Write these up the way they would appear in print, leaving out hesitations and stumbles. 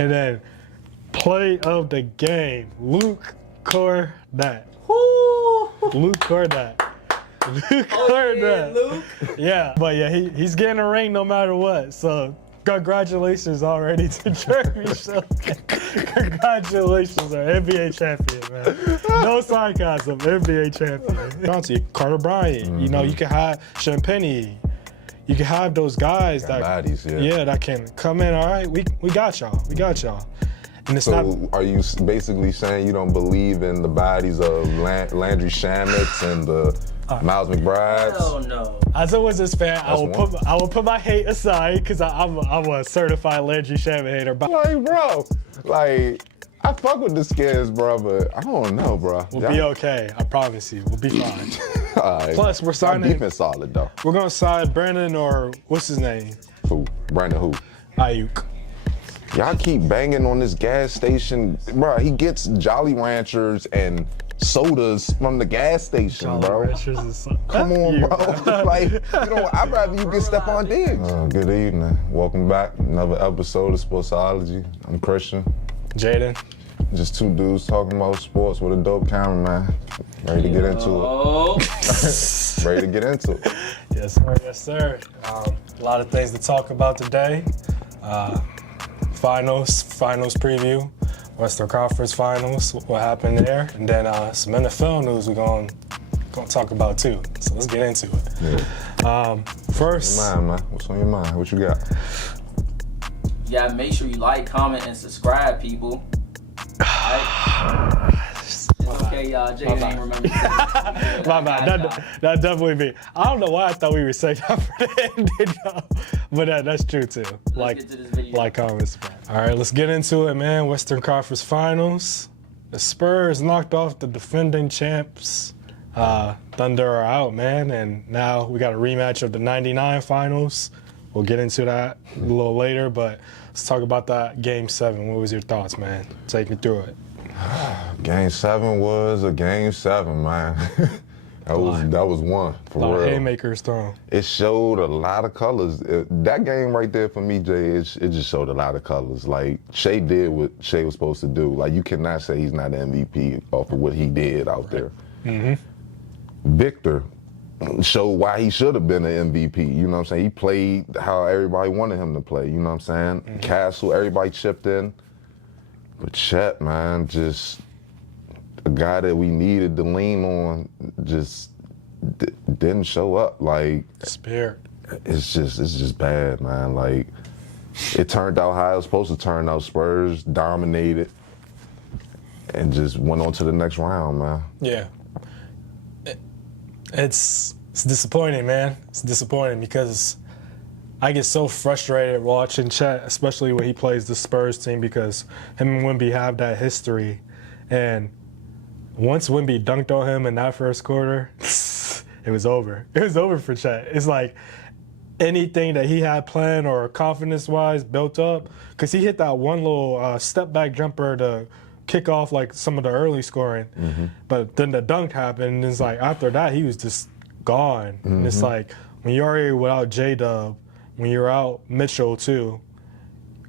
And then play of the game, Luke Cornett. Luke Cornett. Luke Cornett. Luke. Yeah, but yeah, he's getting a ring no matter what. So congratulations already to Jeremy Shelton. Congratulations, our NBA champion, man. No sarcasm, NBA champion. Carter Bryant, you know, you can have Champagne. You can have those guys that bodies, that can come in. All right, we got y'all. We got y'all. And it's so not. Are you basically saying you don't believe in the bodies of Landry Shamits and the Miles McBrides? Hell no. As a Wizards fan, I will put my hate aside because I'm a certified Landry Shamit hater. Like, bro, like, I fuck with the Skins, bro, but I don't know, bro. We'll be okay. I promise you. We'll be fine. Right. Plus, we're signing. Defense solid though. We're gonna sign Brandon or what's his name? Who? Brandon who? Ayuk. Y'all keep banging on this gas station, bro. He gets Jolly Ranchers and sodas from the gas station, bro. Come on, bro. Like, you know, I'd rather you get Stephon Diggs. Good evening. Welcome back. Another episode of Sportsology. I'm Christian. Jaden. Just two dudes talking about sports with a dope cameraman. Ready to get into it. Ready to get into it. Yes, sir. Yes, sir. A lot of things to talk about today. Finals preview, Western Conference Finals, what happened there, and then some NFL news we're gonna talk about too. So let's get into it. Yeah. First, what's on your mind, man? What's on your mind? What you got? Yeah, make sure you like, comment, and subscribe, people. Right? It's okay, y'all. Jaden ain't remember. My bad. That definitely me. I don't know why I thought we were saying that for the ending, but that's true too. Like, comments. All right, let's get into it, man. Western Conference Finals. The Spurs knocked off the defending champs. Thunder are out, man, and now we got a rematch of the '99 Finals. We'll get into that a little later, but let's talk about that Game 7. What was your thoughts, man? Take me through it. Game 7 was a Game 7, man. that was one, for real. A lot of haymakers thrown. It showed a lot of colors. That game right there for me, Jay, it just showed a lot of colors. Like, Shea did what Shea was supposed to do. Like, you cannot say he's not an MVP off of what he did out there. Mm-hmm. Victor showed why he should have been an MVP. You know what I'm saying? He played how everybody wanted him to play. You know what I'm saying? Mm-hmm. Castle, everybody chipped in. But Chet, man, just a guy that we needed to lean on just didn't show up. Like, spirit. It's just bad, man. Like, it turned out how it was supposed to turn out. Spurs dominated and just went on to the next round, man. Yeah. It's disappointing, man. It's disappointing because I get so frustrated watching Chet, especially when he plays the Spurs team, because him and Wemby have that history. And once Wemby dunked on him in that first quarter, it was over. It was over for Chet. It's like anything that he had planned or confidence-wise built up, because he hit that one little step-back jumper to kick off like some of the early scoring. Mm-hmm. But then the dunk happened, and it's like after that, he was just gone. Mm-hmm. And it's like when you're already without J-Dub, when you're out Mitchell too,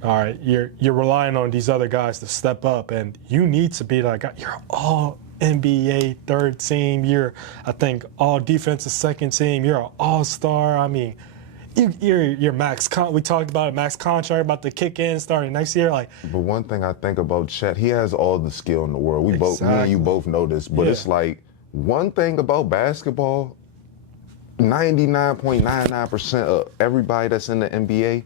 all right, you're relying on these other guys to step up, and you need to be like, you're all NBA third team, you're, I think, all defensive second team, you're an all-star. I mean, you're max, we talked about it, max contract about to kick in starting next year. Like, but one thing I think about Chet, he has all the skill in the world. Me and you both know this, but it's like, one thing about basketball, 99.99% of everybody that's in the NBA,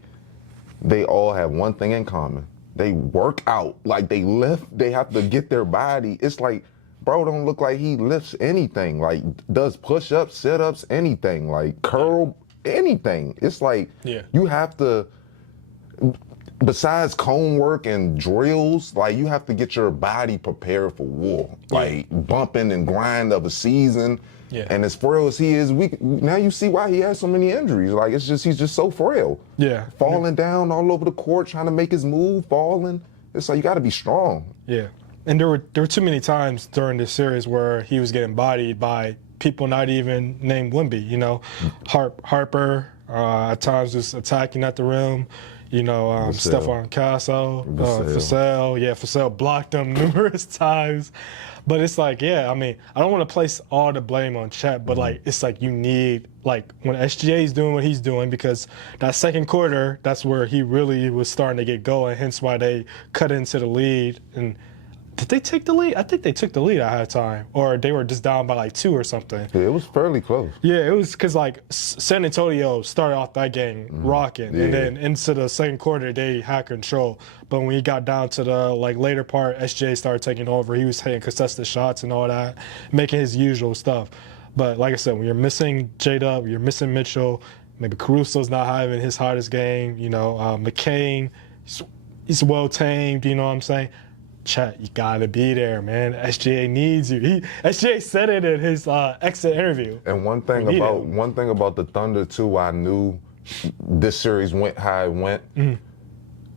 they all have one thing in common. They work out. Like, they lift, they have to get their body. It's like, bro don't look like he lifts anything. Like, does push-ups, sit-ups, anything. Like, curl, anything. It's like, you have to, besides cone work and drills, like, you have to get your body prepared for war. Like, bumping and grind of a season. Yeah. And as frail as he is, now you see why he has so many injuries. Like, it's just, he's just so frail. Yeah. Falling down all over the court, trying to make his move, falling. It's like, you got to be strong. Yeah. And there were too many times during this series where he was getting bodied by people not even named Wemby, you know. Harper at times was attacking at the rim. You know, Vassell. Stephon Castle, Vassell. Vassell blocked them numerous times. But it's like, yeah, I mean, I don't want to place all the blame on Chet, but like, it's like you need, like, when SGA is doing what he's doing, because that second quarter, that's where he really was starting to get going, hence why they cut into the lead. And did they take the lead? I think they took the lead at halftime, or they were just down by like 2 or something. Yeah, it was fairly close. Yeah, it was because like San Antonio started off that game rocking, and then into the second quarter they had control. But when he got down to the like later part, SJ started taking over. He was hitting contested shots and all that, making his usual stuff. But like I said, when you're missing J-Dub, you're missing Mitchell, maybe Caruso's not having his hottest game. You know, McCain, he's well tamed. You know what I'm saying? Chet, you gotta be there, man. SGA needs you. SGA said it in his exit interview. And one thing about the Thunder too, I knew this series went how it went.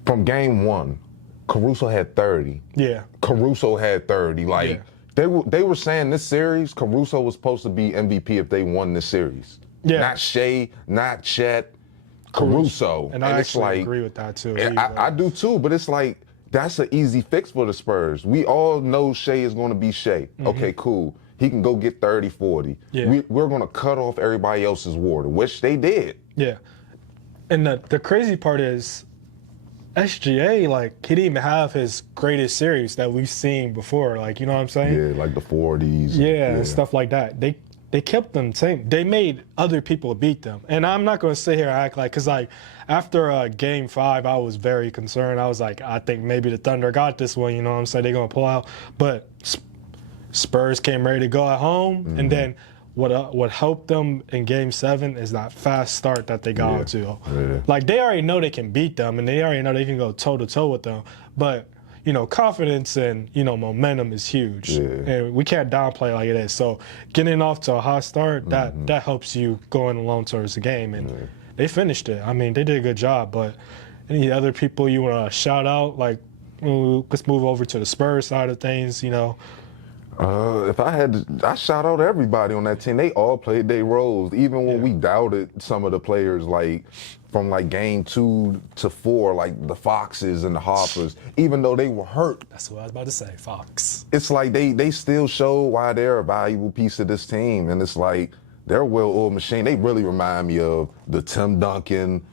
From game 1, Caruso had 30. Yeah. Caruso had 30. Like they were saying this series, Caruso was supposed to be MVP if they won this series. Yeah. Not Shea, not Chet, Caruso. And I actually agree with that too. I do too, but it's like, that's an easy fix for the Spurs. We all know Shea is going to be Shea. Okay, cool. He can go get 30, 40. Yeah. We're going to cut off everybody else's water, which they did. Yeah. And the crazy part is SGA, like, he didn't even have his greatest series that we've seen before. Like, you know what I'm saying? Yeah, like the 40s. Yeah, and stuff like that. They kept them same. They made other people beat them. And I'm not going to sit here and act like, because, like, after Game 5, I was very concerned. I was like, I think maybe the Thunder got this one, you know what I'm saying? They're going to pull out. But Spurs came ready to go at home. And then what helped them in Game 7 is that fast start that they got to. Yeah. Like, they already know they can beat them, and they already know they can go toe-to-toe with them. But you know, confidence and, you know, momentum is huge. Yeah. And we can't downplay like it is. So getting off to a hot start, that helps you going along towards the game. And they finished it. I mean, they did a good job. But any other people you want to shout out? Like, let's move over to the Spurs side of things, you know. If I had to, I shout out everybody on that team. They all played their roles. Even when we doubted some of the players, like from like game 2 to 4, like the Foxes and the Hoppers, even though they were hurt. That's what I was about to say, Fox. It's like they still show why they're a valuable piece of this team. And it's like they're a well-oiled machine. They really remind me of the Tim Duncan,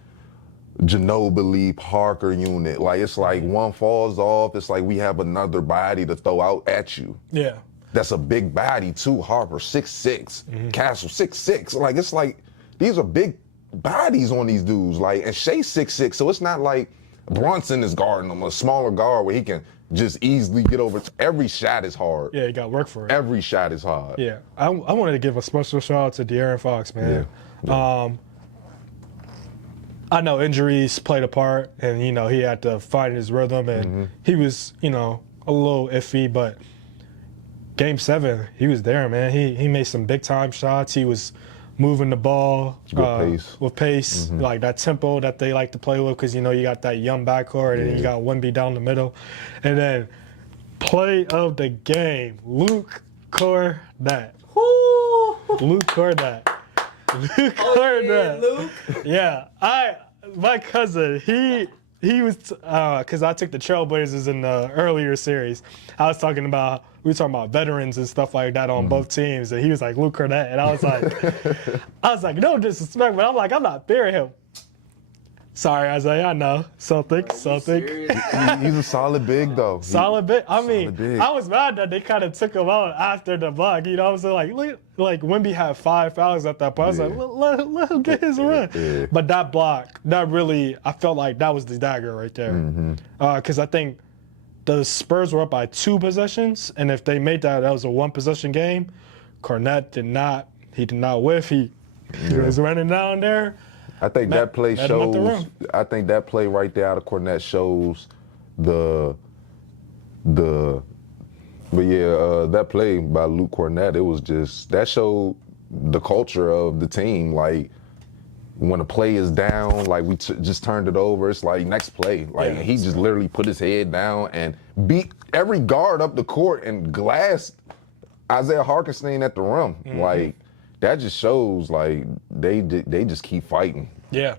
Ginobili, Parker unit. Like, it's like one falls off, it's like we have another body to throw out at you. Yeah. That's a big body too. Harper 6'6", Castle 6'6". Like, it's like these are big bodies on these dudes. Like, and Shea's 6'6", so it's not like Brunson is guarding him, a smaller guard where he can just easily get over. Every shot is hard. Yeah, you got to work for it. Every shot is hard. Yeah, I wanted to give a special shout out to De'Aaron Fox, man. Yeah. I know injuries played a part, and you know he had to find his rhythm, and he was, you know, a little iffy, but Game 7, he was there, man. He made some big time shots. He was moving the ball with pace, like that tempo that they like to play with, because you know you got that young backcourt, and you got Wemby down the middle, and then play of the game, Luke Cornett. Luke Cornett. Luke Cornett. Luke. Yeah, my cousin, he was, because I took the Trailblazers in the earlier series. We were talking about veterans and stuff like that on both teams, and he was like, Luke Cornett, and I was like, no disrespect, but I'm like, I'm not fearing him. Sorry, Isaiah, I know. Something. He's a solid big, though. Solid big. I mean, I was mad that they kind of took him out after the block. You know what I'm saying? Like Wemby had 5 fouls at that point. I was like, let him get his run. Yeah. But that block, that really, I felt like that was the dagger right there. Because I think the Spurs were up by 2 possessions, and if they made that was a 1-possession game, Cornett did not whiff. He was running down there. I think that play shows. I think that play right there out of Cornett shows that play by Luke Cornett. It was just that showed the culture of the team. Like when a play is down, like we just turned it over. It's like next play. Like he just literally put his head down and beat every guard up the court and glassed Isaiah Hartenstein at the rim. Like. That just shows, like, they just keep fighting. Yeah.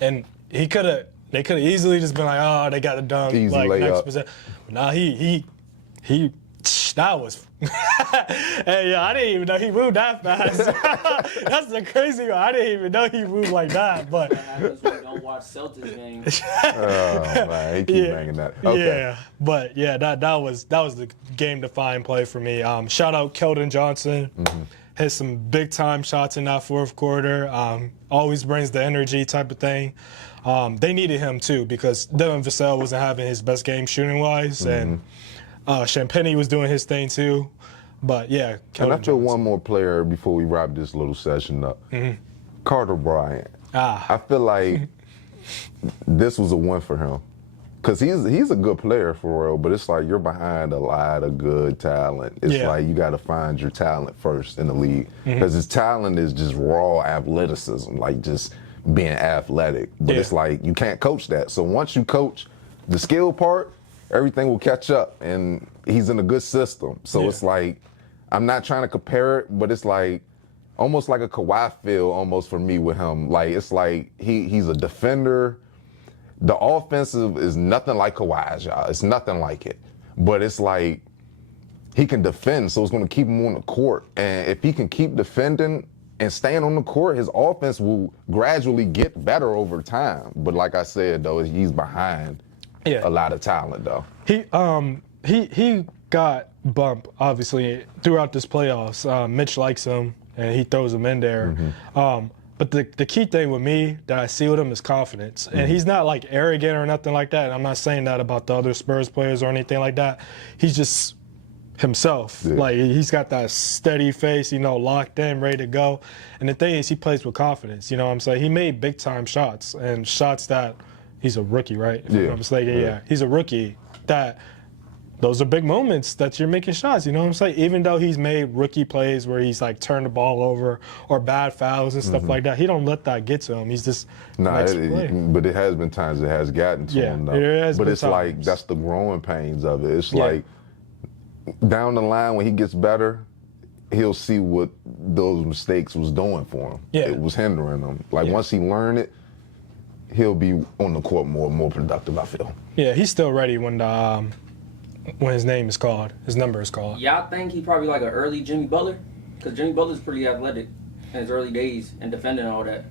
And he could have, They could have easily just been like, oh, they got a dunk. Easy like, next layup. possession. But nah, he, that was, hey, yo, I didn't even know he moved that fast. That's the crazy one. I didn't even know he moved like that, but. That happens when you don't watch Celtics games. Oh, man, he keep banging that. Okay. Yeah, but yeah, that was the game-defining play for me. Shout out Keldon Johnson. Hit some big-time shots in that fourth quarter. Always brings the energy type of thing. They needed him, too, because Devin Vassell wasn't having his best game shooting-wise, and Champagnie was doing his thing, too. But, yeah, Keldon And I feel Johnson. one more player before we wrap this little session up. Carter Bryant. I feel like this was a win for him. Because he's a good player for real, but it's like you're behind a lot of good talent. It's like you got to find your talent first in the league. Because his talent is just raw athleticism, like just being athletic. But it's like you can't coach that. So once you coach the skill part, everything will catch up. And he's in a good system. So it's like, I'm not trying to compare it, but it's like almost like a Kawhi feel almost for me with him. Like it's like he's a defender. The offensive is nothing like Kawhi's, y'all. It's nothing like it. But it's like he can defend, so it's going to keep him on the court. And if he can keep defending and staying on the court, his offense will gradually get better over time. But like I said, though, he's behind a lot of talent, though. He got bumped, obviously, throughout this playoffs. Mitch likes him, and he throws him in there. But the key thing with me that I see with him is confidence. And he's not like arrogant or nothing like that. And I'm not saying that about the other Spurs players or anything like that. He's just himself. Like he's got that steady face, locked in, ready to go. And the thing is he plays with confidence. You know what I'm saying? He made big time shots and shots that he's a rookie, right? If I'm not mistaken. He's a rookie that those are big moments that you're making shots, you know what I'm saying? Even though he's made rookie plays where he's like turned the ball over or bad fouls and stuff like that, he don't let that get to him. He's just but it has been times it has gotten to him though. But it's like that's the growing pains of it. It's like down the line when he gets better, he'll see what those mistakes was doing for him. It was hindering him. Like once he learned it, he'll be on the court more productive, I feel. Yeah, he's still ready when his name is called, his number is called. Y'all think he probably like an early Jimmy Butler? Because Jimmy Butler's pretty athletic in his early days and defending all that.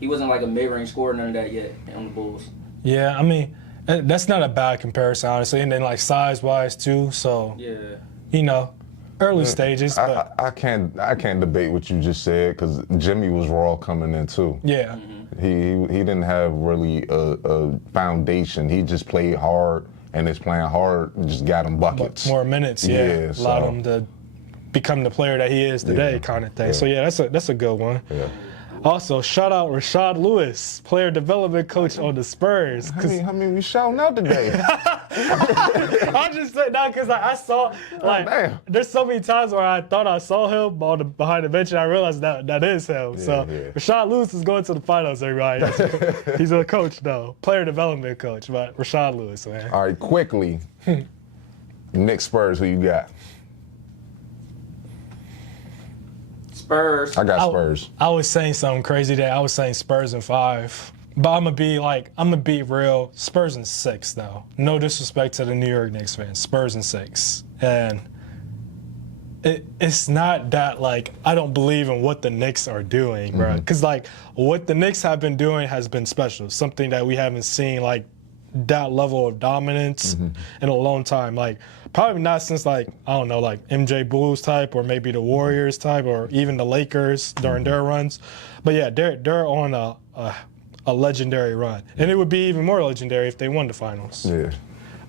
He wasn't like a mid-range scorer, none of that yet on the Bulls. Yeah, I mean, that's not a bad comparison, honestly. And then like size-wise too, so early stages. But I can't debate what you just said because Jimmy was raw coming in too. Yeah. He didn't have really a foundation. He just played hard. And it's playing hard, just got him buckets. More minutes, allowed him to become the player that he is today, kind of thing. So that's a good one. Also, shout out Rashad Lewis, player development coach on the Spurs. I mean, we shouting out today. I'm just saying that because I saw, there's so many times where I thought I saw him behind the bench, and I realized that is him. Rashad Lewis is going to the finals, everybody. He's a coach, though, player development coach, but Rashad Lewis, man. All right, quickly, Knicks Spurs, who you got? Spurs. I got Spurs. I was saying something crazy there. I was saying Spurs in 5. But I'm gonna be real. Spurs in 6, though. No disrespect to the New York Knicks fans. Spurs in 6. And it's not that, I don't believe in what the Knicks are doing, bro. Because, what the Knicks have been doing has been special. Something that we haven't seen, that level of dominance in a long time. Probably not since MJ Bulls type or maybe the Warriors type or even the Lakers during their runs. But yeah, they're on a legendary run. And it would be even more legendary if they won the finals. Yeah.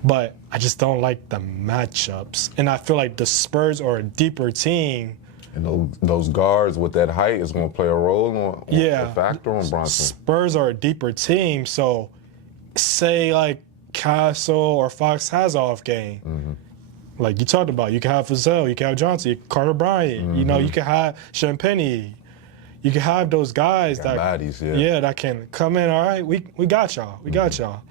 But I just don't like the matchups. And I feel like the Spurs are a deeper team. And those guards with that height is going to play a role on a factor on Bronson. Spurs are a deeper team, so say Castle or Fox has off game. Like you talked about, you can have Vassell, you can have Johnson, Carter Bryant, you can have Champagnie. You can have those guys that bodies, that can come in. All right, we got y'all. We got y'all.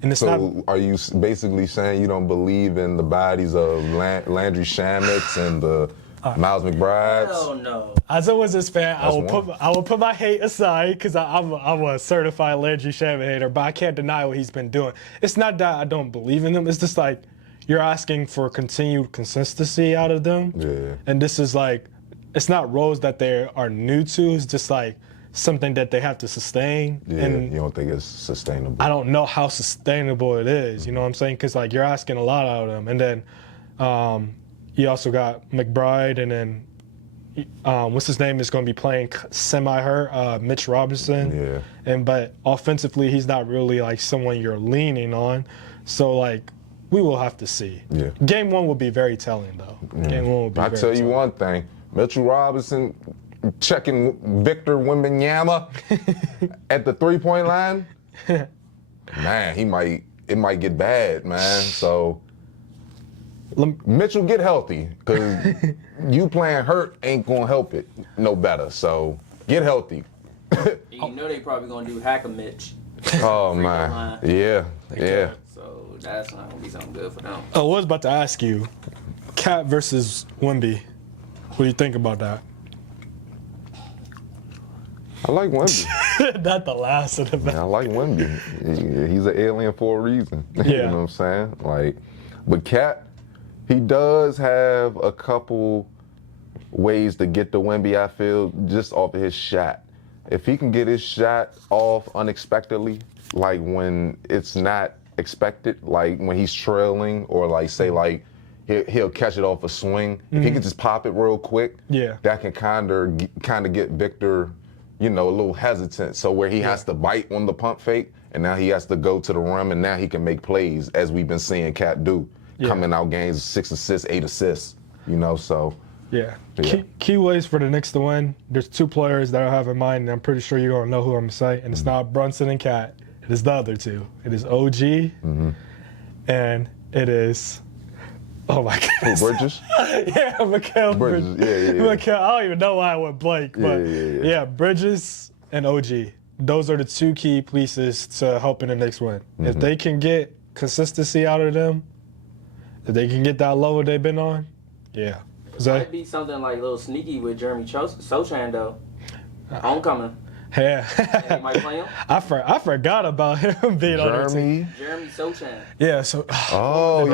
And it's so are you basically saying you don't believe in the bodies of Landry Shamet and the Miles McBride's. Hell no. As a Wizards fan, I That's will put my hate aside because I'm a certified Landry Shamet hater, but I can't deny what he's been doing. It's not that I don't believe in him. It's just like you're asking for continued consistency out of them. Yeah. And this is like, it's not roles that they are new to. It's just like something that they have to sustain. Yeah, And you don't think it's sustainable? I don't know how sustainable it is. You know what I'm saying? Because like you're asking a lot out of them. And then you also got McBride, and then what's his name is going to be playing semi-hurt, Mitch Robinson. Yeah. But offensively, he's not really like someone you're leaning on. So like, we will have to see. Yeah. Game one will be very telling, though. Game one will be I very tell you telling. one thing, Mitchell Robinson checking Victor Wembanyama at the 3-point line. Man, it might get bad, man. So Mitchell, get healthy, because you playing hurt ain't gonna help it no better. So get healthy. You know they probably gonna do hack a Mitch. Oh Free man, line. yeah. So that's not gonna be something good for them. I was about to ask you, Cat versus Wemby. What do you think about that? I like Wemby. Not the last of the I like Wemby. He's an alien for a reason. You Yeah. know what I'm saying? Like, but Cat, he does have a couple ways to get to Wemby, I feel, just off of his shot. If he can get his shot off unexpectedly, like when it's not expected, like when he's trailing, or like say like he'll catch it off a swing. If he can just pop it real quick, Yeah. that can kind of get Victor, you know, a little hesitant. So where he has to bite on the pump fake, and now he has to go to the rim, and now he can make plays, as we've been seeing Cat do, coming out games 6 assists, 8 assists. You know, so. Yeah. Yeah. Key ways for the Knicks to win. There's two players that I have in mind, and I'm pretty sure you're going to know who I'm going to say. And it's not Brunson and Cat. It is the other two. It is OG, and it is, oh my goodness. Bridges? Yeah, Mikal Bridges, Bridges. yeah. Mikal, I don't even know why I went blank, but Yeah. Bridges and OG. Those are the two key pieces to helping the Knicks win. If they can get consistency out of them, if they can get that level they've been on, yeah. Might be something like a little sneaky with Jeremy Sochan though. Homecoming. Yeah. You might play him. I forgot about him being on their team. Jeremy Sochan. Yeah, so Oh,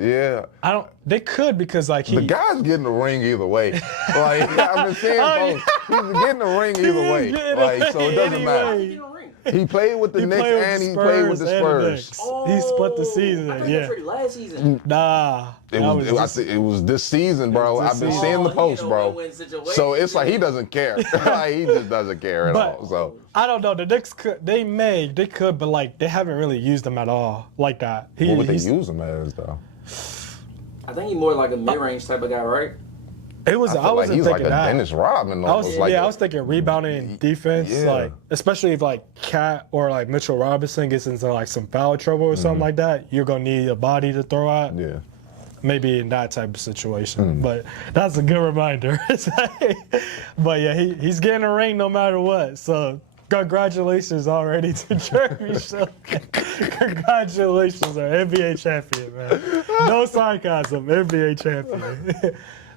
yeah. I don't. They could, because like The guy's getting the ring either way. Like, I've been seeing both. He's getting the ring either way. getting Like, so it doesn't anyway. matter. He get a ring. He played with the Knicks and he played with the Spurs. He split the season. I thought Yeah. he traded last season. Nah. It was this season, bro. It was I've this been season. seeing the Oh, post, he in a bro. win-win situation. So it's like he doesn't care. Like, he just doesn't care at all. So I don't know. The Knicks could. They could, but like they haven't really used him at all like that. what would they he's- use him as, though? I think he's more like a mid-range type of guy, right? It was. I I feel like wasn't he's like thinking a that. Dennis Rodman. I was, Almost. Like I was thinking rebounding and defense, Yeah. like especially if like Cat or like Mitchell Robinson gets into like some foul trouble or something like that, you're gonna need a body to throw out. Yeah. Maybe in that type of situation. But that's a good reminder. But yeah, he's getting a ring no matter what. So congratulations already to Jeremy Sochan. Congratulations, our NBA champion, man. No sarcasm, NBA champion.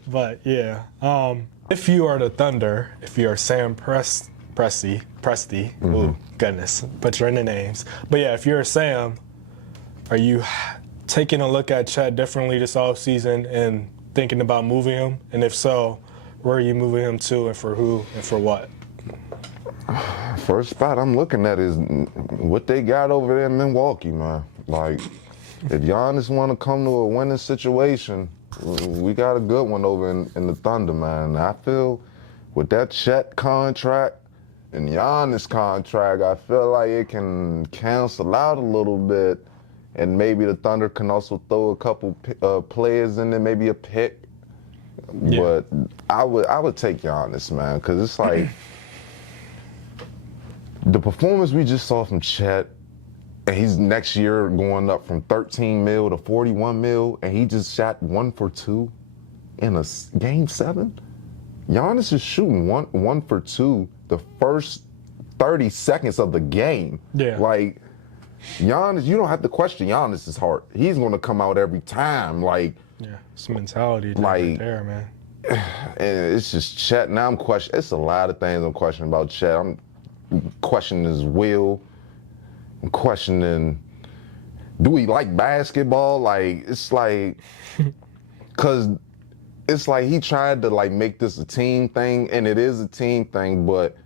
But yeah, if you are the Thunder, if you are Sam Presti, ooh, goodness, butchering the names. But yeah, if you're Sam, are you taking a look at Chet differently this offseason and thinking about moving him? And if so, where are you moving him to, and for who, and for what? First spot I'm looking at is what they got over there in Milwaukee, man. Like, if Giannis want to come to a winning situation, we got a good one over in the Thunder, man. I feel with that Chet contract and Giannis contract, I feel like it can cancel out a little bit, and maybe the Thunder can also throw a couple players in there, maybe a pick. Yeah. But I would take Giannis, man, because it's like the performance we just saw from Chet, and he's next year going up from 13 mil to 41 mil, and he just shot 1 for 2 in a game 7. Giannis is shooting one for 2 the first 30 seconds of the game. Yeah. Like, Giannis, you don't have to question Giannis's heart. He's going to come out every time. Like, Yeah, it's mentality Like- right there, man. And it's just Chet. Now I'm questioning. It's a lot of things I'm questioning about Chet. I'm questioning his will. I'm questioning, do he like basketball? Like, it's like, cause it's like he tried to like make this a team thing, and it is a team thing, but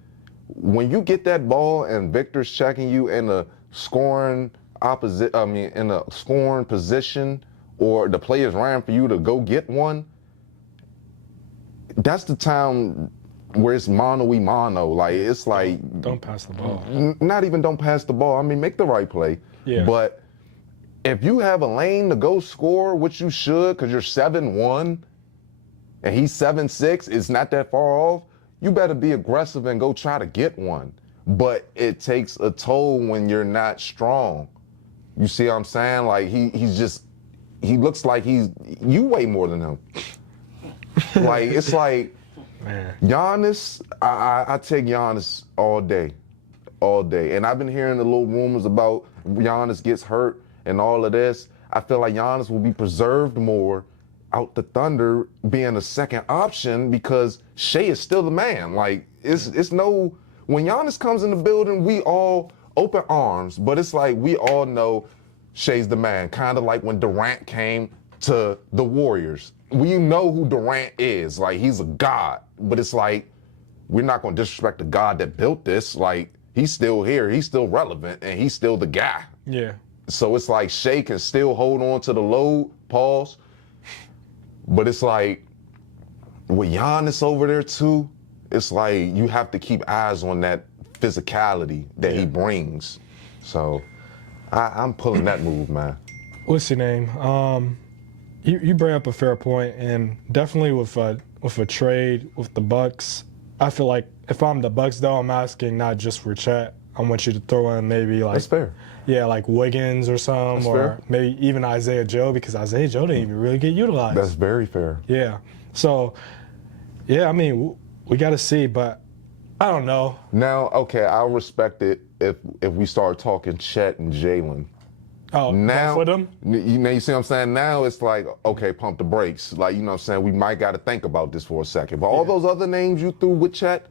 when you get that ball and Victor's checking you in a scoring in a scoring position, or the players ran for you to go get one, that's the time where it's mano-y-mano. Like, it's like, Don't pass the ball. not even don't pass the ball. I mean, make the right play. Yeah. But if you have a lane to go score, which you should, because you're 7'1", and he's 7'6", it's not that far off, you better be aggressive and go try to get one. But it takes a toll when you're not strong. You see what I'm saying? Like, he looks like you weigh more than him. Like, it's like, Man. Giannis, I take Giannis all day. And I've been hearing the little rumors about Giannis gets hurt and all of this. I feel like Giannis will be preserved more out the Thunder being a second option, because Shea is still the man. Like, it's no, when Giannis comes in the building, we all open arms, but it's like we all know Shea's the man. Kind of like when Durant came to the Warriors. We know who Durant is. Like, he's a god. But it's like, we're not going to disrespect the god that built this. Like, he's still here. He's still relevant, and he's still the guy. Yeah. So it's like Shea can still hold on to the load, pause. But it's like, with Giannis over there too, it's like you have to keep eyes on that physicality that he brings. So I'm pulling that move, man. What's your name? You bring up a fair point, and definitely with a trade with the Bucks, I feel like if I'm the Bucks though, I'm asking not just for Chet. I want you to throw in maybe like, That's fair. Yeah, like Wiggins or some, That's or fair. maybe even Isaiah Joe, because Isaiah Joe didn't even really get utilized. That's very fair. Yeah. So, yeah, I mean, we got to see, but I don't know. Now, okay, I'll respect it if we start talking Chet and Jalen. Oh, Now, both of them? you see what I'm saying? Now it's like, okay, pump the brakes. Like, you know what I'm saying? We might got to think about this for a second. But all those other names you threw with Chet,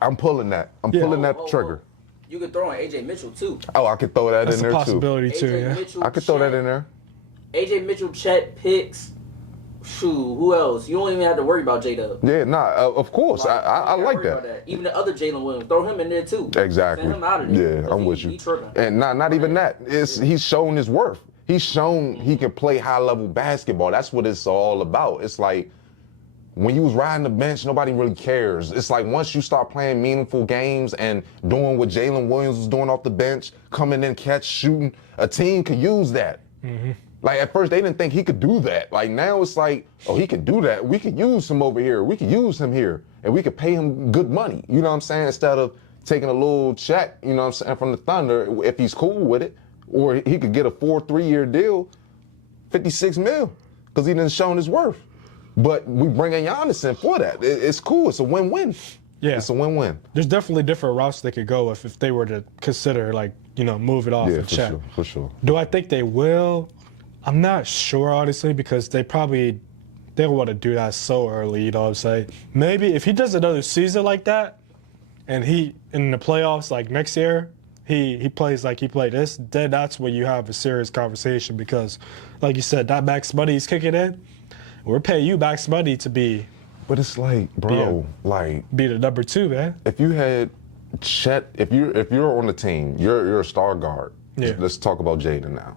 I'm pulling that. I'm pulling that trigger. You could throw in AJ Mitchell too. Oh, I could throw that That's in a there possibility too, AJ yeah. Mitchell, too. I could throw that in there. AJ Mitchell, Chet, Picks. Shoot, who else? You don't even have to worry about J-Dub. Yeah, of course. I like that. Even the other Jalen Williams, throw him in there too. Exactly. Send him out of there. Yeah, I'm with you. He tripping. And not even that. He's shown his worth. He's shown he can play high-level basketball. That's what it's all about. It's like, when you was riding the bench, nobody really cares. It's like once you start playing meaningful games and doing what Jalen Williams was doing off the bench, coming in, catch, shooting, a team could use that. Mm-hmm. Like, at first, they didn't think he could do that. Like, now it's like, oh, he could do that. We could use him over here. We could use him here. And we could pay him good money. You know what I'm saying? Instead of taking a little check, you know what I'm saying, from the Thunder, if he's cool with it. Or he could get a 3-year deal, $56 million, because he didn't shown his worth. But we bring in Giannis in for that. It's cool. It's a win-win. Yeah. It's a win-win. There's definitely different routes they could go with if they were to consider, like, you know, move it off and check. For sure. Do I think they will? I'm not sure, honestly, because they don't want to do that so early, you know what I'm saying? Maybe if he does another season like that, and he, in the playoffs, like next year, he plays like he played this, then that's when you have a serious conversation, because, like you said, that max money he's kicking in, we're paying you max money to be But it's like, bro, be the number 2, man. if you had Chet, if you're on the team, you're a star guard. Yeah. Let's talk about Jaden now.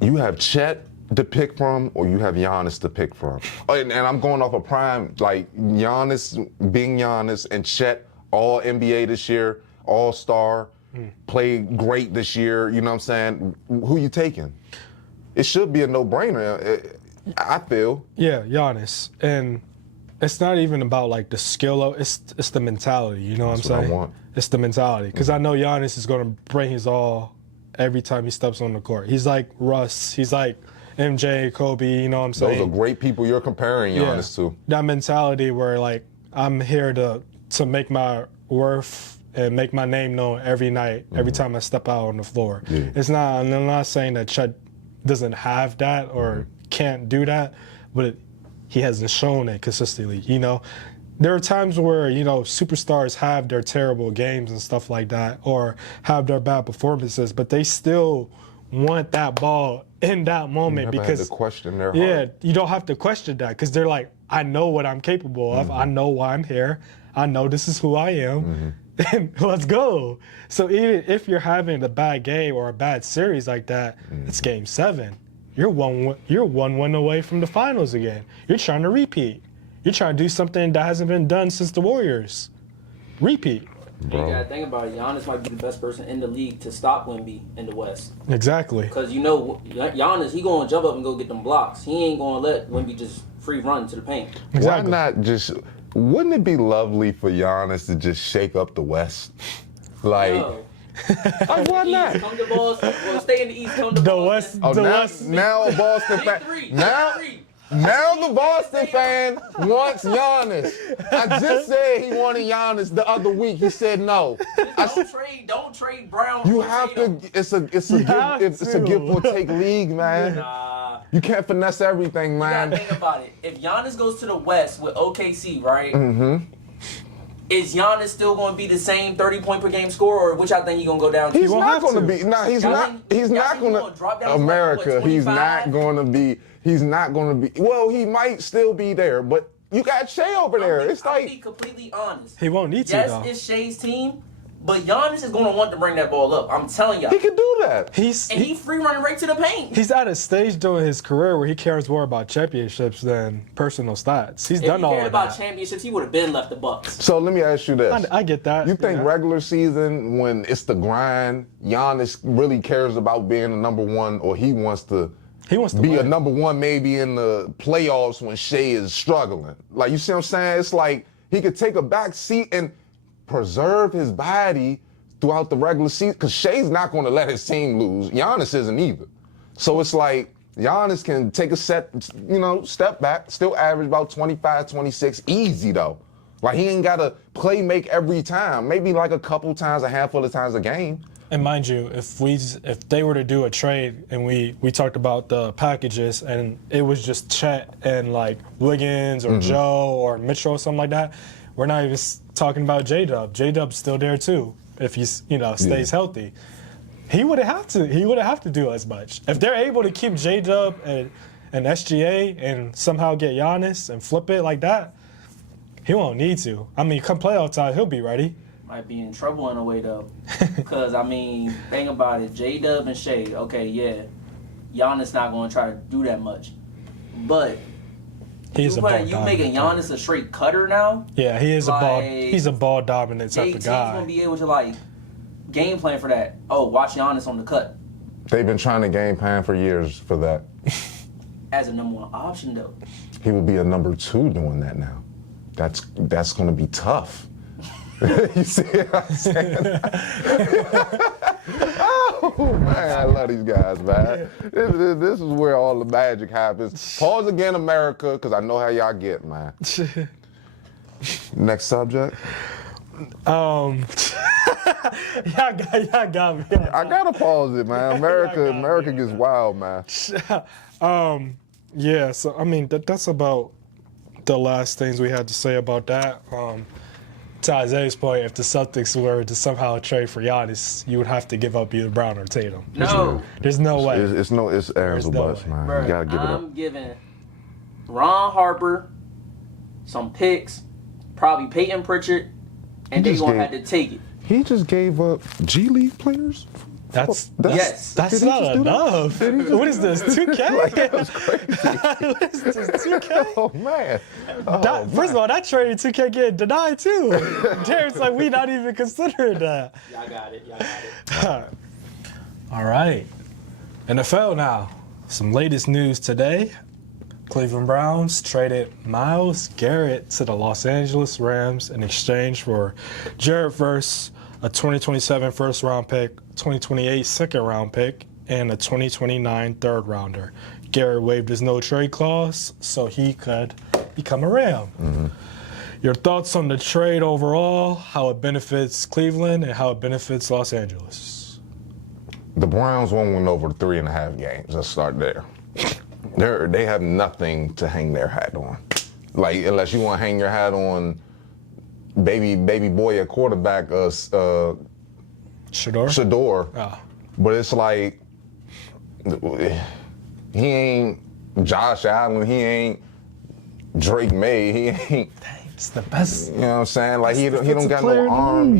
You have Chet to pick from, or you have Giannis to pick from. And I'm going off a prime, like Giannis being Giannis and Chet, all NBA this year, all-star, played great this year, you know what I'm saying? Who you taking? It should be a no-brainer, I feel. Yeah, Giannis. And it's not even about like the skill, it's the mentality, you know what I'm That's what I saying? want. It's the mentality. Because I know Giannis is going to bring his all every time he steps on the court. He's like Russ. He's like MJ, Kobe, you know what I'm saying? Those are great people you're comparing Giannis to. That mentality where, like, I'm here to make my worth and make my name known every night, every time I step out on the floor. Yeah. I'm not saying that Chet doesn't have that or can't do that, but he hasn't shown it consistently. You know, there are times where, you know, superstars have their terrible games and stuff like that, or have their bad performances, but they still want that ball in that moment because had to question their yeah, heart. you don't have to question that because they're like, I know what I'm capable of. I know why I'm here. I know this is who I am. And let's go. So even if you're having a bad game or a bad series like that, it's game 7. You're one win away from the finals again. You're trying to repeat. You're trying to do something that hasn't been done since the Warriors. Repeat. You gotta think about it. Giannis might be the best person in the league to stop Wemby in the West. Exactly. Because you know, Giannis, he gonna jump up and go get them blocks. He ain't gonna let Wemby just free run to the paint. Exactly. Why not just? Wouldn't it be lovely for Giannis to just shake up the West? Like, Yo, like why East, not? come to Boston. Well, stay in the East. Come to The Boston. West. Oh, The now, West. now a Boston Big fan. three. Now, Big three. now the Boston fan wants Giannis. I just said he wanted Giannis the other week. He said no. Don't trade Brown. You for have Tatum. to. It's a give or take league, man. Nah. You can't finesse everything, You man. gotta think about it. If Giannis goes to the West with OKC, right? Mm-hmm. Is Giannis still going to be the same 30-point per game scorer, or which I think he's going to go down to? He's won't not have going to to. be. Nah, he's Y'all not. think- He's y'all not think he going gonna drop down to to like, America. what, He's 25? not going to be. He's not going to be. Well, he might still be there, but you got Shea over there. It's I'll be like completely honest. He won't need to, Yes, though. it's Shea's team, but Giannis is going to want to bring that ball up. I'm telling y'all. he can do that. And he free running right to the paint. He's at a stage during his career where he cares more about championships than personal stats. He's If done he all cared of about that. championships, he would have been left the Bucks. So let me ask you this. I get that. You think yeah. regular season, when it's the grind, Giannis really cares about being a number one, or he wants to be win. a number one maybe in the playoffs when Shea is struggling? Like, you see what I'm saying? It's like he could take a back seat and preserve his body throughout the regular season, because Shea's not going to let his team lose. Giannis isn't either. So it's like Giannis can take a step back, still average about 25, 26, easy though. Like, he ain't got to play make every time, maybe like a couple times, a handful of times a game. And mind you, if they were to do a trade and we talked about the packages and it was just Chet and like Wiggins or Joe or Mitchell or something like that, we're not even talking about J-Dub. J-Dub's still there too if he stays healthy. He wouldn't have to do as much. If they're able to keep J-Dub and SGA and somehow get Giannis and flip it like that, he won't need to. I mean, come playoff time, he'll be ready. Might be in trouble in a way, though. Because, I mean, think about it. J-Dub and Shea, okay, yeah. Giannis not going to try to do that much. But He's you a ball making dominant Giannis a straight cutter now? Yeah, he is Like, he's a ball dominant type of JT's guy. going to be able to, like, game plan for that. Oh, watch Giannis on the cut. They've been trying to game plan for years for that. As a number one option, though. He will be a number 2 doing that now. That's going to be tough. You see what I'm saying? Oh, man, I love these guys, man. This is where all the magic happens. Pause again, America, because I know how y'all get, man. Next subject. Y'all got me. I gotta pause it, man. America gets wild, man. Yeah, so I mean that's about the last things we had to say about that. To Isaiah's point, if the Celtics were to somehow trade for Giannis, you would have to give up either Brown or Tatum. There's no way. It's Aaron's There's or no bust, way. man. Bruh, You gotta give it up. I'm giving Ron Harper some picks, probably Peyton Pritchard, and He they're just going to gave- have to take it. He just gave up G League players. That's Yes. That's Did he not just do that? enough. What is this? 2K? Like, that was crazy. What is this? 2K? Oh man. First of all, that trade 2K getting denied too. Derek's like, we not even considering that. Y'all got it. All right. NFL now. Some latest news today. Cleveland Browns traded MYLES Garrett to the Los Angeles Rams in exchange for Jared Verse, a 2027 first round pick, 2028 second round pick, and a 2029 third rounder. Garrett waived his no trade clause so he could become a Ram. Your thoughts on the trade overall, how it benefits Cleveland and how it benefits Los Angeles? The Browns won't win over 3.5 games. Let's start there. they have nothing to hang their hat on. Like, unless you want to hang your hat on baby boy at quarterback, Shador. Oh. But it's like, he ain't Josh Allen, he ain't Drake May, he ain't. It's the best. You know what I'm saying? Like, he don't got no arm.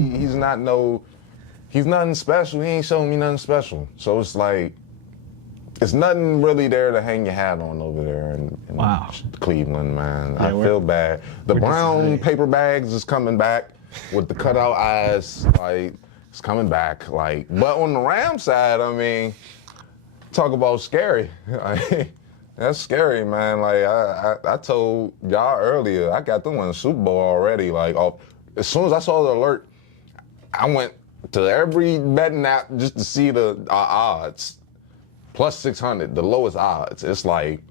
He's nothing special. He ain't showing me nothing special. So it's like, it's nothing really there to hang your hat on over there in Cleveland, man. Yeah, I feel bad. The brown paper bags is coming back with the cutout eyes. Like, it's coming back. Like, but on the Rams side, I mean, talk about scary. Like, that's scary, man. Like, I told y'all earlier, I got them in the Super Bowl already. Like, as soon as I saw the alert, I went to every betting app just to see the odds. Plus 600, the lowest odds. It's like,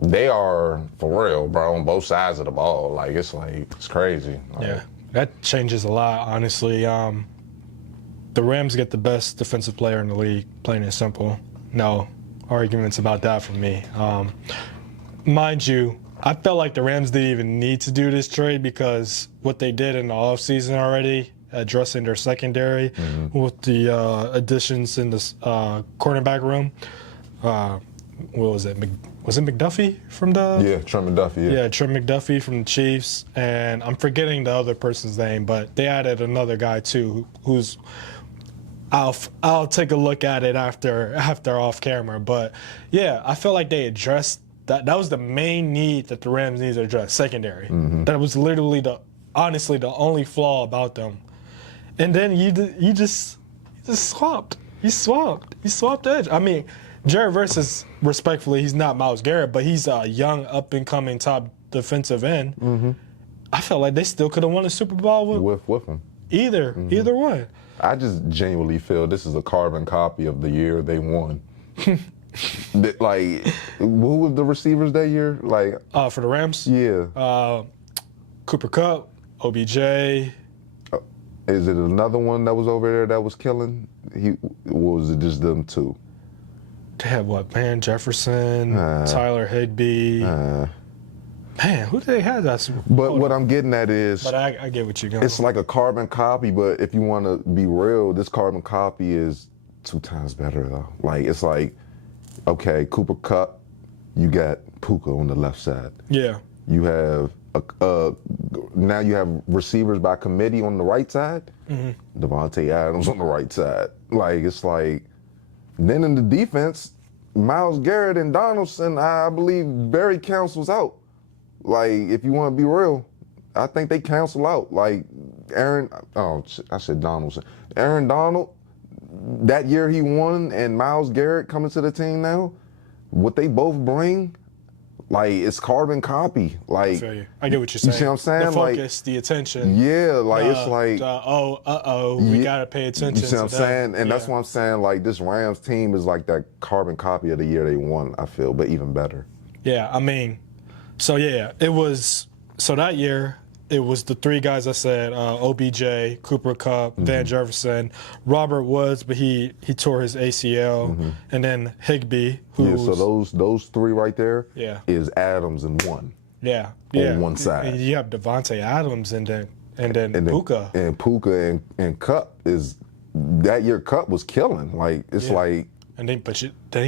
they are for real, bro, on both sides of the ball. Like, it's crazy. Like, yeah, that changes a lot, honestly. The Rams get the best defensive player in the league, plain and simple. No arguments about that from me. Mind you, I felt like the Rams didn't even need to do this trade because what they did in the offseason already, addressing their secondary with the additions in this cornerback room. What was it? Was it McDuffie from the? Yeah, Trent McDuffie. Yeah, Trent McDuffie from the Chiefs, and I'm forgetting the other person's name, but they added another guy too, who's. I'll take a look at it after off camera, but yeah, I feel like they addressed that. That was the main need that the Rams needed to address, secondary. That was literally honestly the only flaw about them. And then you just swapped. You swapped edge. I mean, Jared Verse, respectfully, he's not Myles Garrett, but he's a young, up-and-coming top defensive end. I felt like they still could have won a Super Bowl with him. Either one. I just genuinely feel this is a carbon copy of the year they won. Like, who was the receivers that year? Like, for the Rams? Yeah. Cooper Kupp, OBJ. Is it another one that was over there that was killing? Or was it just them two? They had what? Van Jefferson, Tyler Higbee. Man, who did they have that Super Bowl? But what I'm getting at is... But I get what you're going. It's like a carbon copy, but if you want to be real, this carbon copy is 2 times better, though. Like, it's like, okay, Cooper Kupp, you got Puka on the left side. Yeah. You have... now you have receivers by committee on the right side, Devontae Adams on the right side. Like, it's like, then in the defense, Myles Garrett and Donaldson, I believe Barry cancels out. Like, if you want to be real, I think they cancel out. Like, I said Donaldson. Aaron Donald, that year he won, and Myles Garrett coming to the team now, what they both bring, like, it's carbon copy. Like, I feel you. I get what you're saying. You see what I'm saying? The focus, the attention. Yeah, like, it's like... we got to pay attention to You see what I'm saying? And that's why I'm saying, like, this Rams team is like that carbon copy of the year they won, I feel, but even better. Yeah, I mean, so yeah, it was... So that year... It was the 3 guys I said, OBJ, Cooper Kupp, Van Jefferson, Robert Woods, but he tore his ACL, and then Higbee, who so those 3 right there is Adams and one. Yeah. On one side. And you have Devontae Adams and then Puka. And Puka and Kupp is, that year Kupp was killing. Like, it's like... And then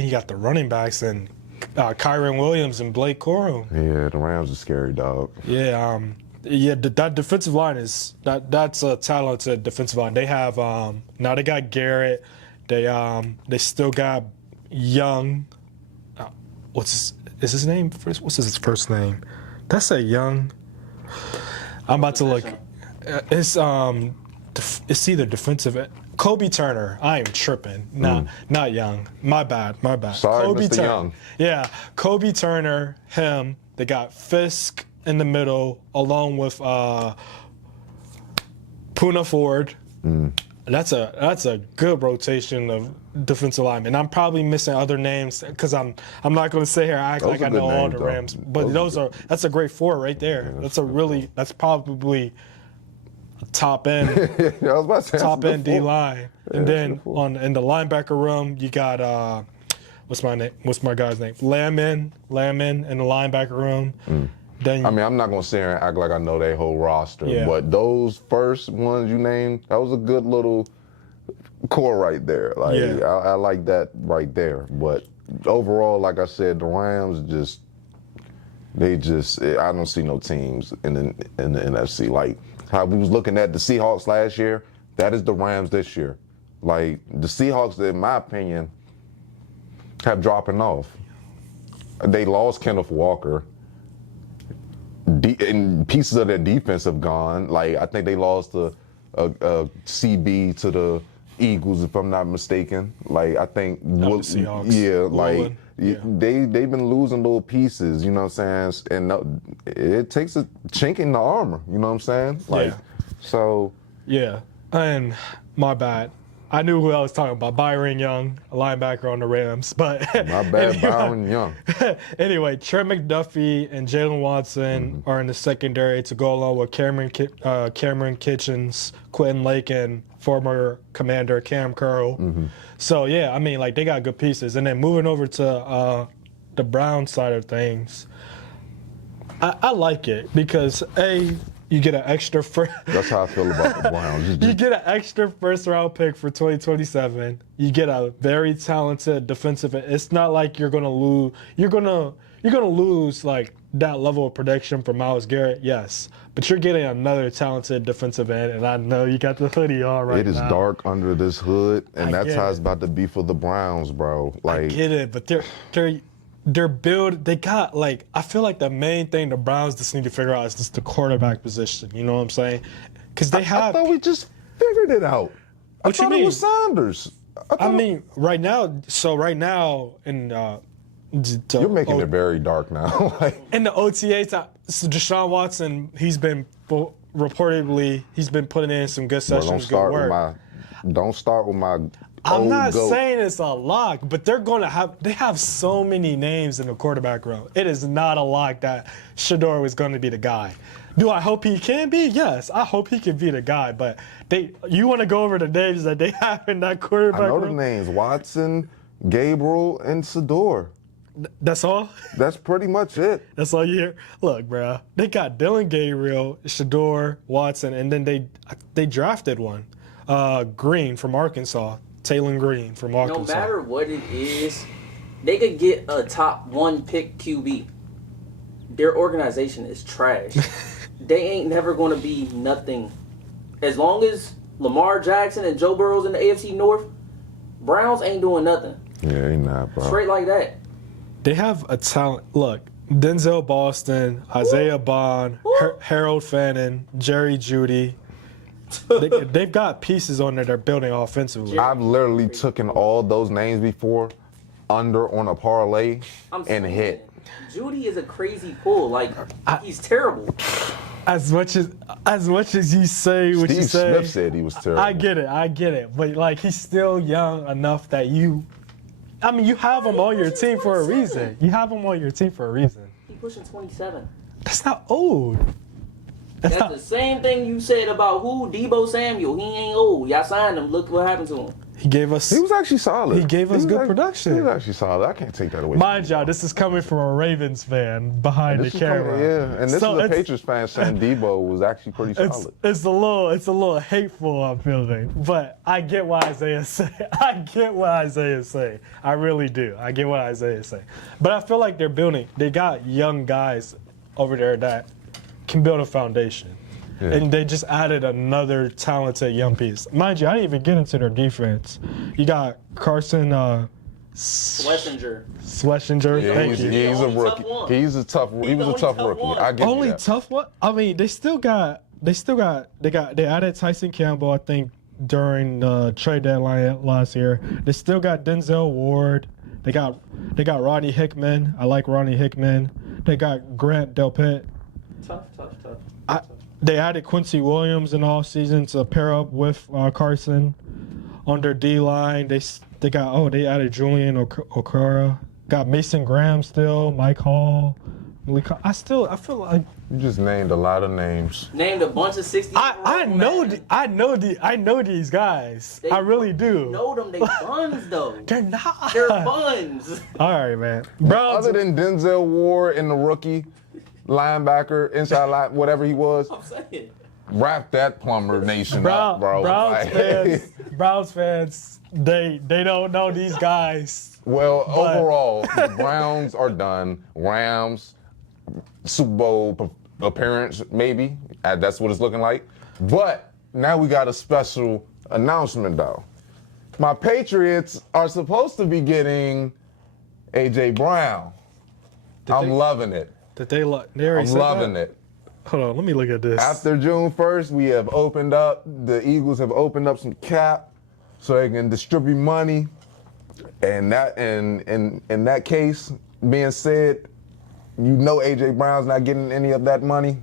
you got the running backs and Kyron Williams and Blake Corum. Yeah, the Rams are scary, dog. Yeah, yeah, that defensive line that's a talented defensive line. They have now they got Garrett. They still got Young. What's his name? What's his first name? That's a Young. I'm about to look. It's either defensive. Kobe Turner. I am tripping. Not Young. My bad. Sorry, Kobe Mr. Turner. Young. Yeah, Kobe Turner. Him. They got Fisk in the middle, along with Poona Ford. That's a good rotation of defensive linemen. I'm probably missing other names because I'm not going to sit here and act like I know all the Rams. But that's a great 4 right there. Yeah, that's probably a top end top end D line. And then in the linebacker room you got what's my guy's name? Lamb in the linebacker room. Then I mean, I'm not gonna sit here and act like I know their whole roster, Yeah. but those first ones you named, that was a good little core right there. Like Yeah. I like that right there. But overall, like I said, the Rams I don't see no teams in the NFC. Like how we was looking at the Seahawks last year, that is the Rams this year. Like the Seahawks, in my opinion, have dropping off. They lost Kenneth Walker. And pieces of their defense have gone. Like I think they lost a CB to the Eagles, if I'm not mistaken. Like I think, the Seahawks. yeah, like Rolling. Yeah. they've been losing little pieces. You know what I'm saying? And it takes a chink in the armor. You know what I'm saying? Like, Yeah. so. Yeah, and my bad. I knew who I was talking about. Byron Young, a linebacker on the Rams. But My bad, Byron Young. Anyway, Trent McDuffie and Jalen Watson are in the secondary to go along with Cameron Kitchens, Quentin Lake, and former commander Cam Curl. So, yeah, I mean, like, they got good pieces. And then moving over to the Brown side of things, I like it because, you get an extra That's how I feel about the Browns. You get an extra first-round pick for 2027. You get a very talented defensive. It's not like you're gonna lose. You're gonna lose like that level of production for Myles Garrett. Yes, but you're getting another talented defensive end, and I know you got the hoodie on right now. It is dark under this hood, and I that's get how it. it's about to be for the Browns, bro. Like, I get it, but they're built. They got like I feel like the main thing the Browns just need to figure out is just the quarterback position. You know what I'm saying? Because they I have. thought we just figured it out. What I you thought mean? it was Sanders. I mean, right now. So right now in You're making it very dark now. Like, in the OTAs, so Deshaun Watson, he's been reportedly putting in some good bro, sessions, good work. don't start with my. I'm old not goat. saying it's a lock, but they have so many names in the quarterback room. It is not a lock that Shador was going to be the guy. Do I hope he can be? Yes, I hope he can be the guy. But you want to go over the names that they have in that quarterback I know room? the names: Watson, Gabriel, and Sador. That's all? That's pretty much it. That's all you hear? Look, bro, they got Dylan Gabriel, Shador, Watson, and then they drafted one, Green from Arkansas. Taylor Green from Arkansas. No matter what it is, they could get a top 1 pick QB. Their organization is trash. They ain't never going to be nothing. As long as Lamar Jackson and Joe Burrow's in the AFC North, Browns ain't doing nothing. Yeah, ain't not, bro. Straight like that. They have a talent. Look, Denzel Boston, Isaiah Bond, Harold Fannin, Jerry Jeudy. They've got pieces on there they're building offensively. I've literally taken all those names before, under on a parlay, and hit. Judy is a crazy pull. Like, he's terrible. As much as you say what you Steve say, Smith said he was terrible. I get it. But like he's still young enough that you have him on your team for a reason. You have him on your team for a reason. He pushing 27. That's not old. That's the same thing you said about Debo Samuel. He ain't old. Y'all signed him. Look what happened to him. He gave us. He was actually solid. He gave us good He production. was actually solid. I can't take that away. Mind y'all, this is coming from a Ravens fan behind the camera. Yeah, and this So is a it's- Patriots fan saying Debo was actually pretty solid. It's a little hateful I'm feeling, but I get what Isaiah say. I really do. I get what Isaiah say. But I feel like they got young guys over there that can build a foundation. Yeah. And they just added another talented young piece. Mind you, I didn't even get into their defense. You got Carson Schlesinger. Thank you. He's a Only rookie. tough one. He was a tough rookie. one. I get Only that. tough one. I mean, they added Tyson Campbell, I think, during the trade deadline last year. They still got Denzel Ward. They got Rodney Hickman. I like Rodney Hickman. They got Grant Delpit. Tough. They added Quincy Williams in all season to pair up with Carson on their D line. They added Julian Okura. Got Mason Graham still, Mike Hall, I feel like You just named a lot of names. Named a bunch of 60. I know these guys. I really do. You know them, they buns though. They're not. They're buns. All right, man. Browns. Other than Denzel Ward and the rookie linebacker, inside line, whatever he was, I'm saying. wrap that Plumber Nation up, bro. Browns fans, they don't know these guys. Well, But- overall, the Browns are done. Rams, Super Bowl appearance, maybe. That's what it's looking like. But now we got a special announcement, though. My Patriots are supposed to be getting A.J. Brown. I'm loving it. Did they look? I'm loving it. Hold on, let me look at this. After June 1st, we have opened up, the Eagles have opened up some cap so they can distribute money. And that, in that case being said, you know AJ Brown's not getting any of that money.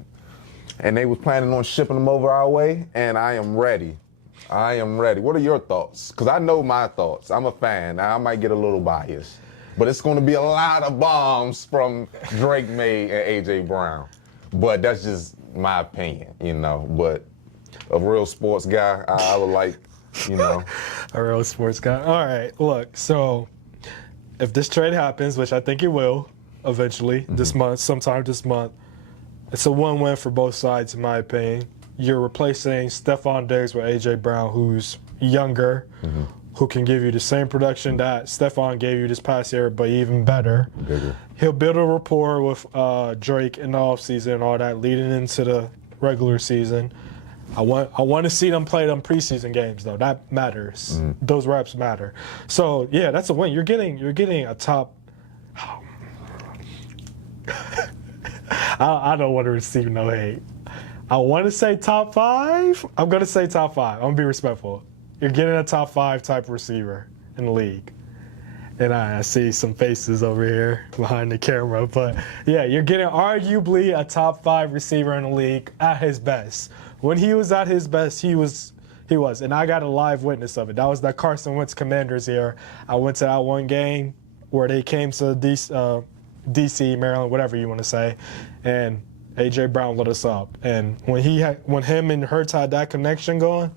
And they was planning on shipping them over our way, and I am ready. I am ready. What are your thoughts? Because I know my thoughts. I'm a fan. I might get a little biased. But it's going to be a lot of bombs from Drake May and AJ Brown. But that's just my opinion, you know. But a real sports guy, I would like, you know. A real sports guy. All right, look, so if this trade happens, which I think it will eventually this month, sometime this month, it's a win-win for both sides, in my opinion. You're replacing Stephon Diggs with A.J. Brown, who's younger, who can give you the same production that Stephon gave you this past year, but even better. Bigger. He'll build a rapport with Drake in the offseason and all that leading into the regular season. I want to see them play them preseason games, though. That matters. Those reps matter. So, yeah, that's a win. You're getting a top... I don't want to receive no hate. I want to say top 5. I'm going to say top 5. I'm going to be respectful. You're getting a top 5 type receiver in the league. And I see some faces over here behind the camera. But, yeah, you're getting arguably a top 5 receiver in the league at his best. When he was at his best, he was. And I got a live witness of it. That was that Carson Wentz Commanders year. I went to that one game where they came to D.C., Maryland, whatever you want to say, and A.J. Brown lit us up. And when him and Hurts had that connection going,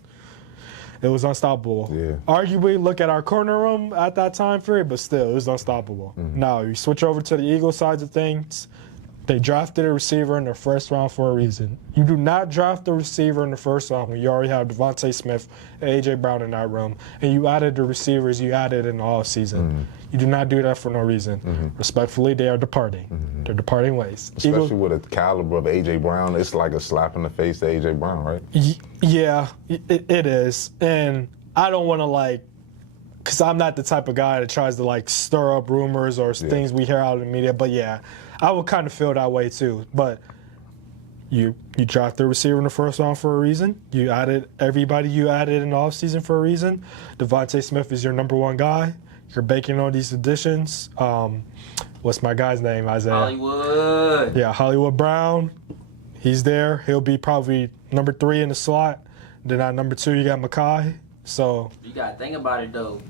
it was unstoppable. Yeah. Arguably, look at our corner room at that time period, but still, it was unstoppable. Now, you switch over to the Eagles side of things, they drafted a receiver in the first round for a reason. You do not draft a receiver in the first round when you already have Devontae Smith and A.J. Brown in that room, and you added the receivers you added in the offseason. You do not do that for no reason. Respectfully, they are departing. They're departing ways. Especially with the caliber of A.J. Brown, it's like a slap in the face to A.J. Brown, right? Yeah, it is. And I don't want to, because I'm not the type of guy that tries to, stir up rumors or things we hear out in the media. But, yeah, I would kind of feel that way, too. But you drafted a receiver in the first round for a reason. You added everybody you added in the offseason for a reason. Devontae Smith is your number 1 guy. You're banking on these additions. What's my guy's name, Isaiah? Hollywood. Yeah, Hollywood Brown. He's there. He'll be probably number 3 in the slot. Then at number 2, you got Mekhi. So You got to think about it, though.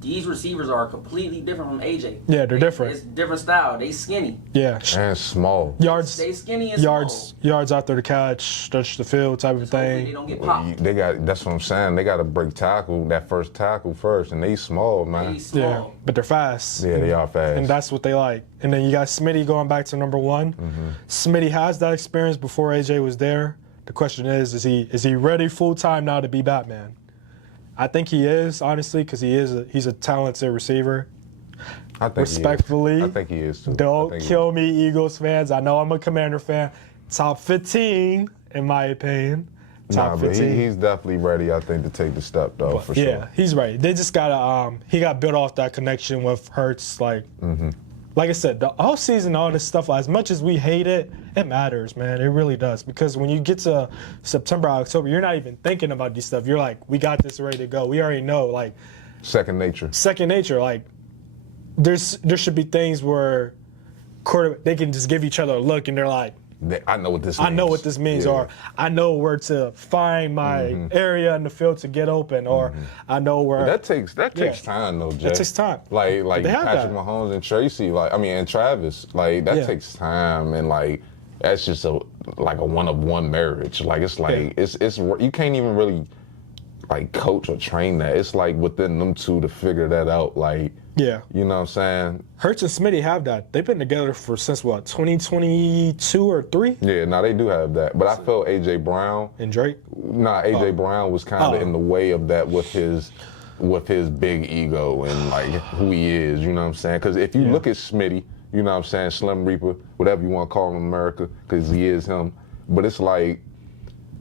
These receivers are completely different from AJ. yeah, they're different. It's different style. They skinny. Yeah, And small. yards, They skinny and small. yards after the catch, stretch the field type of Hopefully they thing. don't get popped. That's what I'm saying. They got to break that first tackle first, and they small, man. They small. Yeah, but they're fast. Yeah, they are fast. And that's what they like. And then you got Smitty going back to number 1. Smitty has that experience before AJ was there. The question is he ready full time now to be Batman? I think he is, honestly, because he's a talented receiver. I think Respectfully, he is. I think he is too. Don't kill me, Eagles fans. I know I'm a Commander fan. Top 15, in my opinion. Top But 15. he's definitely ready, I think, to take the step, though, for sure. Yeah, he's ready. They just gotta. He got built off that connection with Hurts. Like I said, the offseason, all this stuff. As much as we hate it, it matters, man. It really does. Because when you get to September, October, you're not even thinking about these stuff. You're like, we got this ready to go. We already know. Second nature. Second nature. There should be things where they can just give each other a look and they're like, I know what this means. I know what this means, Yeah. or I know where to find my area in the field to get open, or I know where. That takes time though, Jay. That takes time. Like They have Patrick that. Mahomes and Tracy, and Travis, like that Yeah. takes time, and like that's just a one-of-one marriage. Like it's like it's you can't even really like coach or train that. It's like within them two to figure that out. Like Yeah. you know what I'm saying? Hurts and Smitty have that. They've been together since what, 2022 or 3? Yeah, no, they do have that. But I felt AJ Brown. And Drake. AJ Brown was kind of Oh. in the way of that with his big ego and like who he is, you know what I'm saying? Because if you look at Smitty, you know what I'm saying, Slim Reaper, whatever you want to call him in America, because he is him. But it's like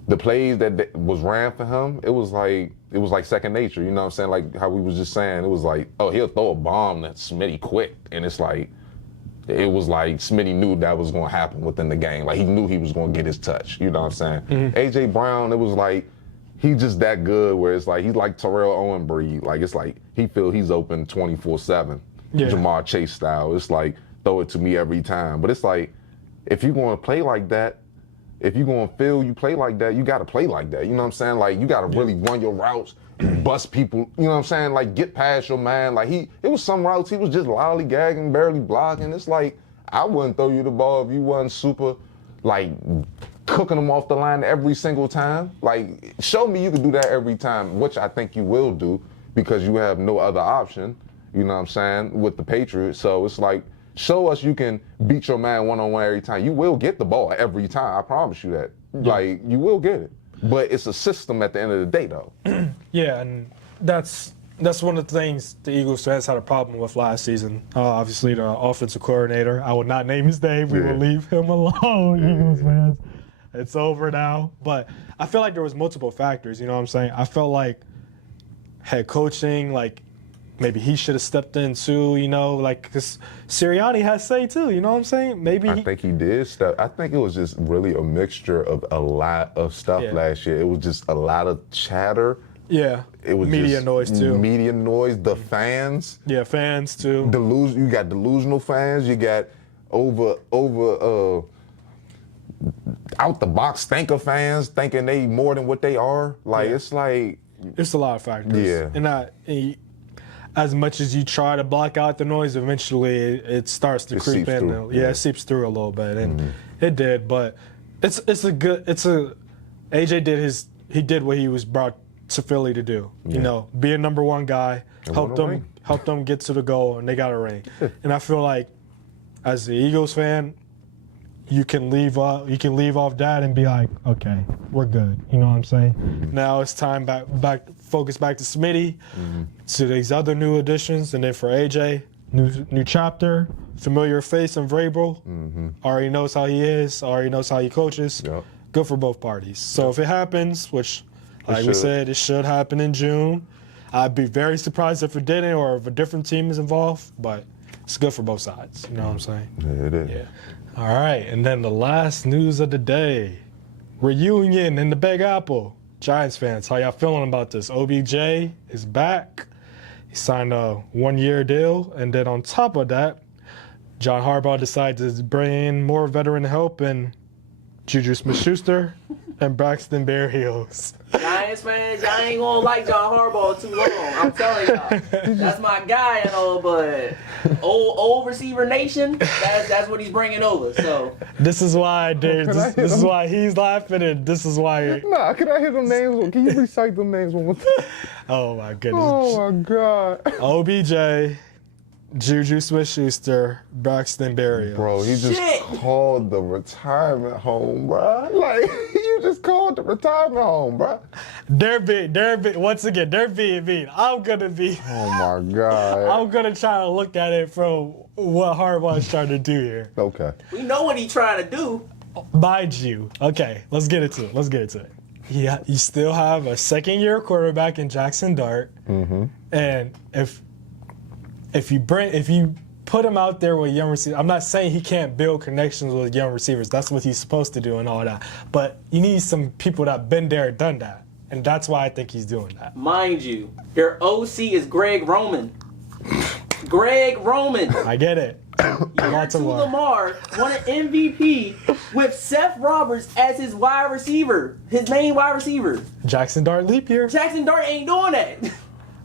the plays that was ran for him, it was like second nature, you know what I'm saying? Like how we was just saying, it was like, oh, he'll throw a bomb that Smitty quick, and it's like, it was like Smitty knew that was going to happen within the game. Like he knew he was going to get his touch, you know what I'm saying? AJ Brown, it was like, he's just that good where it's like, he's like Terrell Owen breed. Like it's like, he feel he's open 24/7, Jamar Chase style. It's like, throw it to me every time. But it's like, if you're going to play like that, if you're going to feel you play like that, you got to play like that. You know what I'm saying? Like, you got to really run your routes, bust people, you know what I'm saying? Like, get past your man. Like, it was some routes he was just lollygagging, barely blocking. It's like, I wouldn't throw you the ball if you wasn't super, like, cooking them off the line every single time. Like, show me you can do that every time, which I think you will do because you have no other option, you know what I'm saying, with the Patriots. So it's like, show us you can beat your man one-on-one every time. You will get the ball every time. I promise you that. Like, you will get it. But it's a system at the end of the day, though. Yeah, and that's one of the things the Eagles fans had a problem with last season. Obviously, the offensive coordinator. I will not name his name. We will leave him alone, Eagles fans. It's over now. But I feel like there was multiple factors, you know what I'm saying? I felt like head coaching, like, maybe he should have stepped in too, you know, like, because Sirianni has say too, you know what I'm saying? Maybe I think he did step. I think it was just really a mixture of a lot of stuff last year. It was just a lot of chatter. Yeah. It was media just noise too. Media noise, the fans. Yeah, fans too. You got delusional fans. You got over out the box thinker fans thinking they more than what they are. Like it's like it's a lot of factors. Yeah. And as much as you try to block out the noise, eventually it starts to creep in. Through. It seeps through a little bit, and it did. But AJ did what he was brought to Philly to do. You know, be a number one guy, help them get to the goal, and they got a ring. And I feel like, as the Eagles fan, you can leave off that and be like, okay, we're good. You know what I'm saying? Now it's time focus back to Smitty, to these other new additions, and then for AJ, new chapter, familiar face in Vrabel. Already knows how he is, already knows how he coaches. Yep. Good for both parties. So if it happens, which, like we said, it should happen in June, I'd be very surprised if it didn't or if a different team is involved, but it's good for both sides. You know what I'm saying? Yeah, it is. Yeah. All right, and then the last news of the day. Reunion in the Big Apple. Giants fans, how y'all feeling about this? OBJ is back. He signed a one-year deal, and then on top of that, John Harbaugh decided to bring in more veteran help in Juju Smith-Schuster and Braxton Berrios. Giants fans, y'all ain't gonna like John Harbaugh too long. I'm telling y'all, that's my guy and all, but old receiver nation, that's what he's bringing over. So this is why this is why he's laughing, and this is why. Nah, can I hear them names? Can you recite them names one more time? Oh my goodness. Oh my God. OBJ, Juju Smith-Schuster, Braxton Berrios. Bro, he just called the retirement home, bro. Like, you just called the retirement home, bro. They're once again, they're being mean. I'm gonna try to look at it from what Harbaugh's trying to do here. Okay. we know what he's trying to do. Mind you, okay, let's get into it. Yeah, you still have a second-year quarterback in Jackson Dart, and if you put him out there with young receivers, I'm not saying he can't build connections with young receivers. That's what he's supposed to do and all that. But you need some people that have been there, done that. And that's why I think he's doing that. Mind you, their OC is Greg Roman. Greg Roman. I get it. Year Lots of two why. Lamar won an MVP with Seth Roberts as his wide receiver, his main wide receiver. Jackson Dart leap year. Jackson Dart ain't doing that.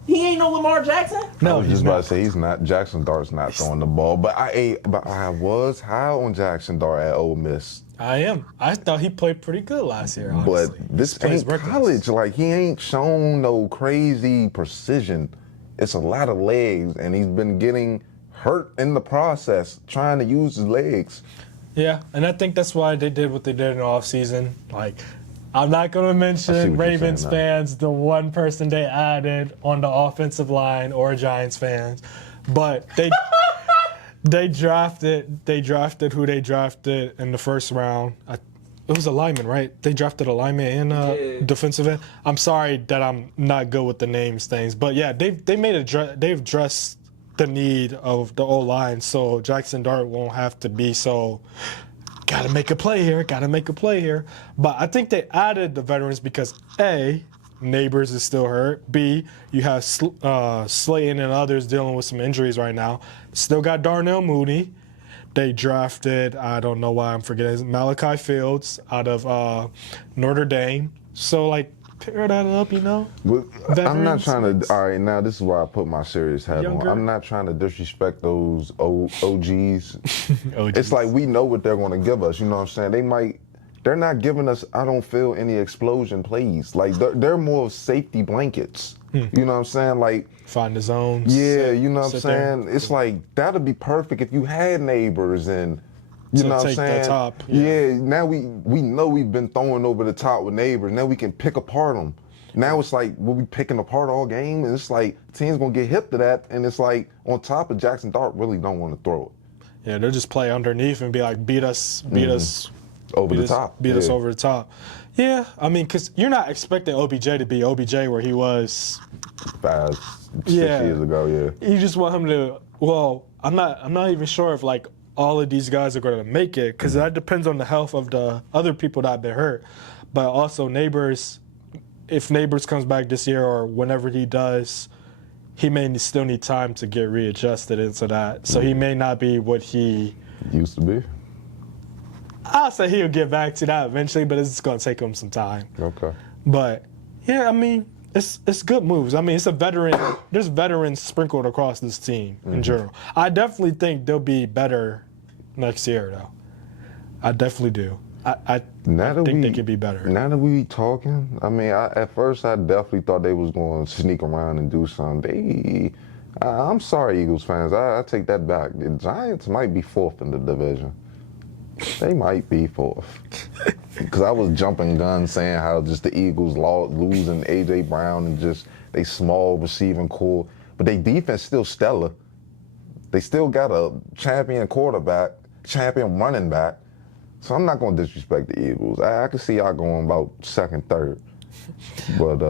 He ain't no Lamar Jackson. No, I was he's just about not. to say he's not. Jackson Dart's not throwing the ball, but I was high on Jackson Dart at Ole Miss. I am. I thought he played pretty good last year, honestly. But this Plays ain't reckless. college. Like, he ain't shown no crazy precision. It's a lot of legs, and he's been getting hurt in the process trying to use his legs. Yeah, and I think that's why they did what they did in the offseason. Like, I'm not going to I see mention what you're Ravens saying now. fans, the one person they added on the offensive line, or Giants fans, but they drafted who they drafted in the first round. It was a lineman, right? They drafted a lineman and Yeah. defensive end. I'm sorry that I'm not good with the names things, but yeah, they've addressed the need of the O-line, so Jackson Dart won't have to be so gotta make a play here. But I think they added the veterans because A, Neighbors is still hurt. B, you have Slayton and others dealing with some injuries right now. Still got Darnell Mooney. They drafted, I don't know why I'm forgetting, Malachi Fields out of Notre Dame. So, like, pair that up, you know? But I'm not Veterans, trying mix. to. All right, now this is why I put my serious hat Younger. on. I'm not trying to disrespect those OGs. Oh, It's like we know what they're going to give us. You know what I'm saying? They're not giving us, I don't feel, any explosion plays. Like, they're more of safety blankets. You know what I'm saying? Like, Find the zones. yeah, you know what I'm sit there. saying? It's like, that'd be perfect if you had Neighbors and, you To know what I'm take the saying? top, Yeah. yeah. Now we know we've been throwing over the top with Neighbors. Now we can pick apart them. Now it's like, we'll be picking apart all game, and it's like, teams going to get hip to that, and it's like, on top of Jackson Dart really don't want to throw it. Yeah, they'll just play underneath and be like, beat us Over the us, top. beat us Yeah. over the top. Yeah, I mean, because you're not expecting OBJ to be OBJ where he was. 5, 6 Yeah. years ago, yeah. You just want him to. Well, I'm not even sure if like all of these guys are going to make it because that depends on the health of the other people that have been hurt. But also Neighbors, if Neighbors comes back this year or whenever he does, he may still need time to get readjusted into that. So he may not be what he. Used to be. I'll say he'll get back to that eventually, but it's going to take him some time. Okay. But yeah, I mean, it's good moves. I mean, it's a veteran. There's veterans sprinkled across this team in general. I definitely think they'll be better next year, though. I definitely do. I think they could be better. Now that we talking, I mean, at first I definitely thought they was going to sneak around and do something. I'm sorry, Eagles fans. I take that back. The Giants might be 4th in the division. They might be 4th. Because I was jumping guns saying how just the Eagles losing A.J. Brown and just they small receiving core. But they defense still stellar. They still got a champion quarterback, champion running back. So I'm not going to disrespect the Eagles. I can see y'all going about 2nd, 3rd. But,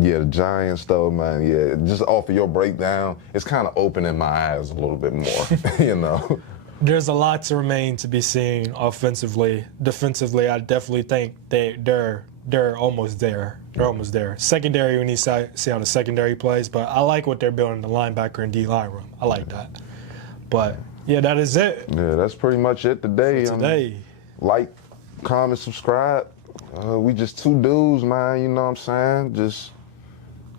yeah, the Giants, though, man, yeah, just off of your breakdown, it's kind of opening my eyes a little bit more, you know? There's a lot to remain to be seen offensively. Defensively, I definitely think they're almost there. They're almost there. Secondary, we need to see how the secondary plays, but I like what they're building the linebacker and D-line room. I like that. But, yeah, that is it Yeah, that's pretty much it today. today. Like, comment, subscribe. We just 2 dudes, man, you know what I'm saying? Just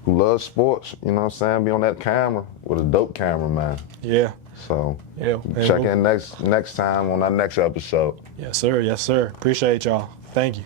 who love sports, you know what I'm saying? Be on that camera with a dope cameraman. Yeah. So Yeah. check in next time on our next episode. Yes, sir. Yes, sir. Appreciate y'all. Thank you.